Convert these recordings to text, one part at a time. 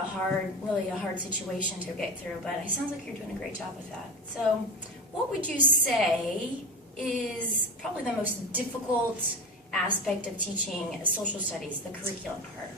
be really a hard situation to get through, but it sounds like you're doing a great job with that. So what would you say is probably the most difficult aspect of teaching social studies, the curriculum part?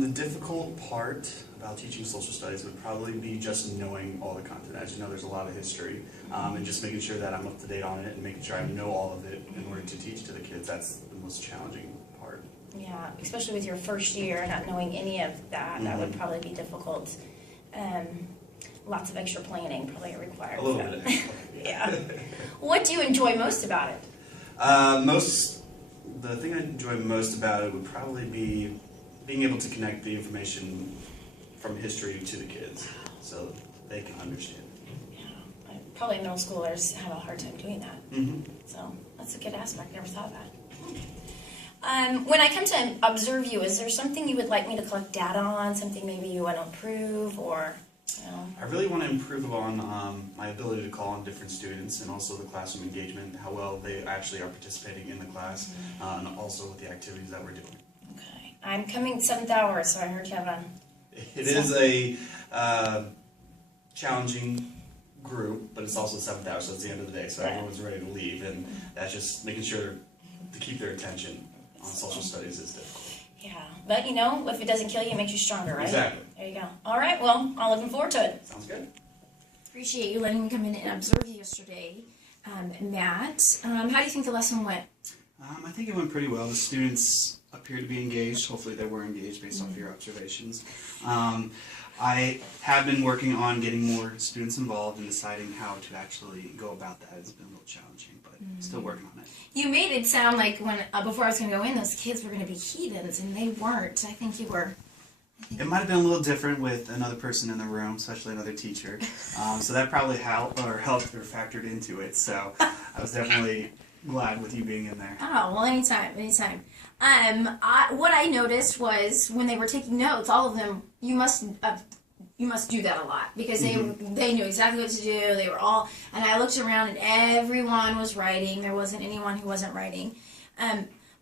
The difficult part about teaching social studies would probably be just knowing all the content. As you know, there's a lot of history, and just making sure that I'm up to date on it and making sure I know all of it in order to teach to the kids. That's the most challenging part. Yeah, especially with your first year, not knowing any of that, that would probably be difficult. Lots of extra planning probably required. A little bit. Yeah. What do you enjoy most about it? The thing I enjoy most about it would probably be being able to connect the information from history to the kids so they can understand. Yeah, probably middle schoolers have a hard time doing that. So that's a good aspect. Never thought of that. When I come to observe you, is there something you would like me to collect data on, something maybe you want to improve, or, you know? I really want to improve on my ability to call on different students, and also the classroom engagement, how well they actually are participating in the class, and also with the activities that we're doing. Okay. I'm coming 7th hour, so I heard you have a... It is a challenging group, but it's also the 7th hour, so it's the end of the day, so everyone's ready to leave, and that's just making sure to keep their attention on social studies is difficult. Yeah, but you know, if it doesn't kill you, it makes you stronger, right? Exactly. There you go. All right, well, I'm looking forward to it. Sounds good. Appreciate you letting me come in and observe you yesterday. Matt, how do you think the lesson went? I think it went pretty well. The students appeared to be engaged. Hopefully they were engaged based off your observations. I have been working on getting more students involved and deciding how to actually go about that. It's been a little challenging, but still working on it. You made it sound like when before I was going to go in, those kids were going to be heathens, and they weren't. I think you were. It might have been a little different with another person in the room, especially another teacher. So that probably helped or factored into it. So I was definitely glad with you being in there. Oh, well, anytime. What I noticed was when they were taking notes, all of them, you must do that a lot, because they knew exactly what to do. They were all, and I looked around and everyone was writing. There wasn't anyone who wasn't writing.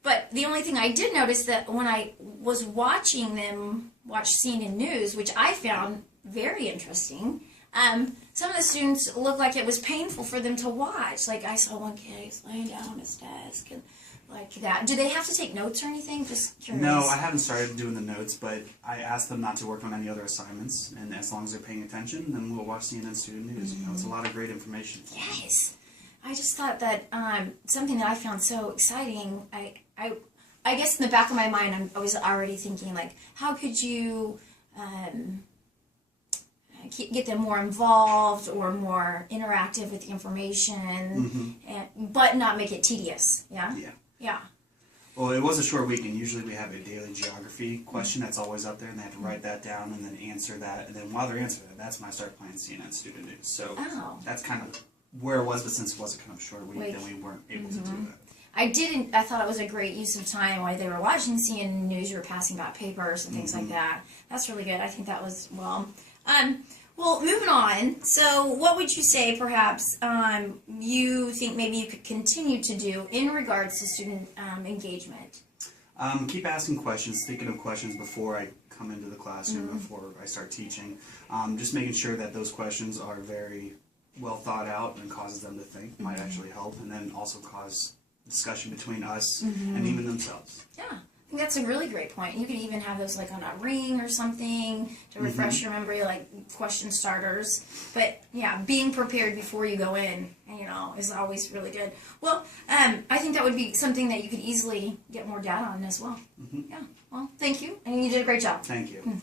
But the only thing I did notice that when I was watching them watch CNN News, which I found very interesting, some of the students looked like it was painful for them to watch. Like I saw one kid, he's laying down on his desk and like that. Do they have to take notes or anything? Just curious. No, I haven't started doing the notes, but I asked them not to work on any other assignments, and as long as they're paying attention, then we'll watch CNN Student News. You know, it's a lot of great information. Yes. I just thought that something that I found so exciting, I guess in the back of my mind, I was already thinking, like, how could you get them more involved or more interactive with the information, but not make it tedious, yeah? Yeah. Well, it was a short weekend. Usually we have a daily geography question that's always up there, and they have to write that down and then answer that. And then while they're answering that, that's when I start playing CNN Student News. So that's kind of where it was, but since it was a kind of short week, then we weren't able to do that. I thought it was a great use of time while they were watching CNN News. You were passing out papers and things like that. That's really good. I think that was, well, moving on. So what would you say, perhaps, you think maybe you could continue to do in regards to student engagement? Keep asking questions, thinking of questions before I come into the classroom, before I start teaching. Just making sure that those questions are very well thought out and causes them to think might actually help, and then also cause discussion between us and even themselves. Yeah. I think that's a really great point. You could even have those like on a ring or something to refresh your memory, like question starters. But yeah, being prepared before you go in, you know, is always really good. Well, I think that would be something that you could easily get more data on as well. Yeah. Well, thank you, and you did a great job. Thank you.